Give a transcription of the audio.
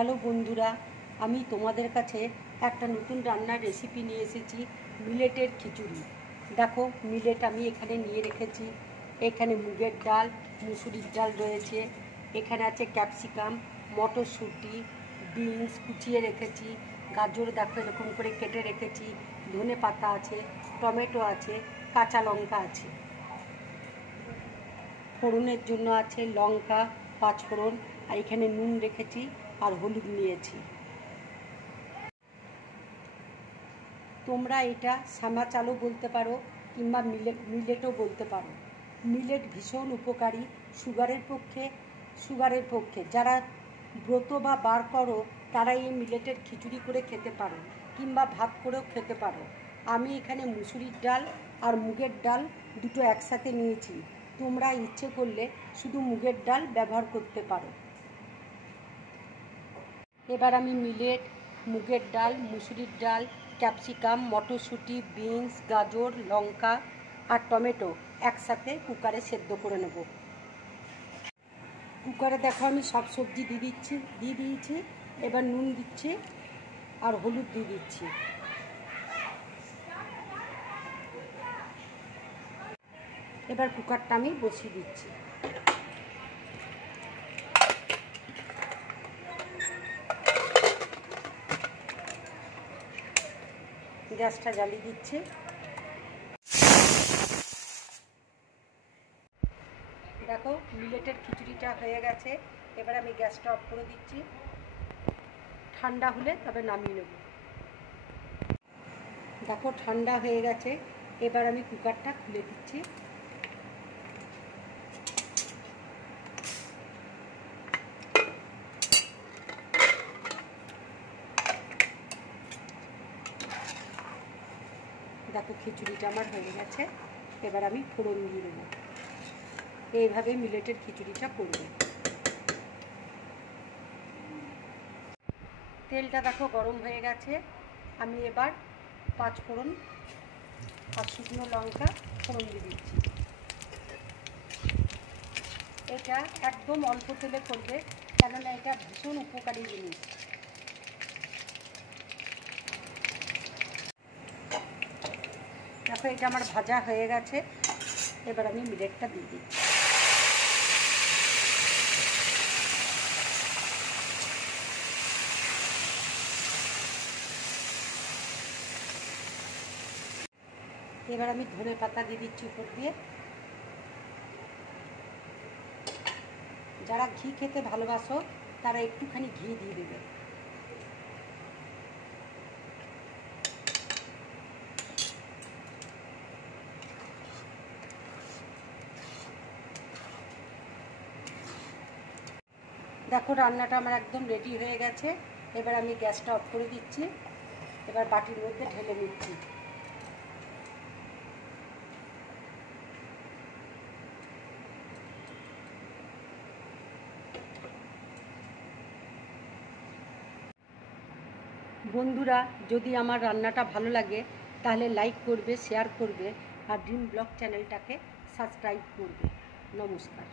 Hello বন্ধুরা, আমি তোমাদের কাছে একটা নতুন রান্নার রেসিপি নিয়ে এসেছি, মিলেটের খিচুড়ি। দেখো, মিলেট আমি এখানে নিয়ে রেখেছি। এখানে মুগের ডাল, মুসুরির ডাল রয়েছে, এখানে আছে ক্যাপসিকাম, মটরশুঁটি, বিনস কুচিয়ে রেখেছি, গাজর দেখো এরকম করে কেটে রেখেছি, ধনে পাতা আছে, টমেটো আছে, কাঁচা লঙ্কা আছে। ফোড়নের জন্য আছে লঙ্কা, পাঁচফোড়ন, আর এখানে নুন রেখেছি আর হলুদ নিয়েছি। তোমরা এটা শ্যামা চালও বলতে পারো কিংবা মিলেটও বলতে পারো। মিলেট ভীষণ উপকারী সুগারের পক্ষে যারা ব্রত বা বার করো তারা এই মিলেটের খিচুড়ি করে খেতে পারো কিংবা ভাত করেও খেতে পারো। আমি এখানে মুসুরির ডাল আর মুগের ডাল দুটো একসাথে নিয়েছি। তোমরা ইচ্ছে করলে শুধু মুগের ডাল ব্যবহার করতে পারো। এবার আমি মিলেট, মুগের ডাল, মুসুরির ডাল, ক্যাপসিকাম, মটরশুঁটি, বিনস, গাজর, লঙ্কা আর টমেটো একসাথে কুকারে সেদ্ধ করে নেব। কুকারে দেখো আমি সব সবজি দিয়ে দিয়েছি। এবার নুন দিচ্ছি আর হলুদ দিয়ে দিচ্ছি। এবার কুকারটা আমি বসিয়ে দিচ্ছি। গ্যাসটা জ্বালিয়ে দিচ্ছি। দেখো, মিলেটের খিচুড়িটা হয়ে গেছে। এবার আমি গ্যাসটা অফ করে দিচ্ছি। ঠান্ডা হলে তবে নামিয়ে নেব। দেখো, ঠান্ডা হয়ে গেছে। এবার আমি কুকারটা খুলে দিচ্ছি। দেখো, খিচুড়িটা আমার হয়ে গেছে। এবার আমি ফোড়ন দিয়ে দেবো। এইভাবে মিলেটের খিচুড়িটা করবে। তেলটা দেখো গরম হয়ে গেছে। আমি এবার পাঁচফোড়ন আর শুকনো লঙ্কা ফোড়ন দিয়ে দিচ্ছি। এটা একদম অল্প তেলে করবে, কেননা এটা ভীষণ উপকারী জিনিস। দেখো, এটা আমার ভাজা হয়ে গেছে। এবার আমি মিলেটটা দিয়ে দিচ্ছি। এবার আমি ধনে পাতা দিয়ে দিচ্ছি উপর দিয়ে। যারা ঘি খেতে ভালোবাসো তারা একটুখানি ঘি দিয়ে দেবে। দেখো, রান্নাটা আমার একদম রেডি হয়ে গেছে। এবার আমি গ্যাসটা অফ করে দিচ্ছি। এবার বাটির মধ্যে ঢেলে নিচ্ছি। বন্ধুরা, যদি আমার রান্নাটা ভালো লাগে তাহলে লাইক করবে, শেয়ার করবে আর ড্রিম ব্লগ চ্যানেলটাকে সাবস্ক্রাইব করবে। নমস্কার।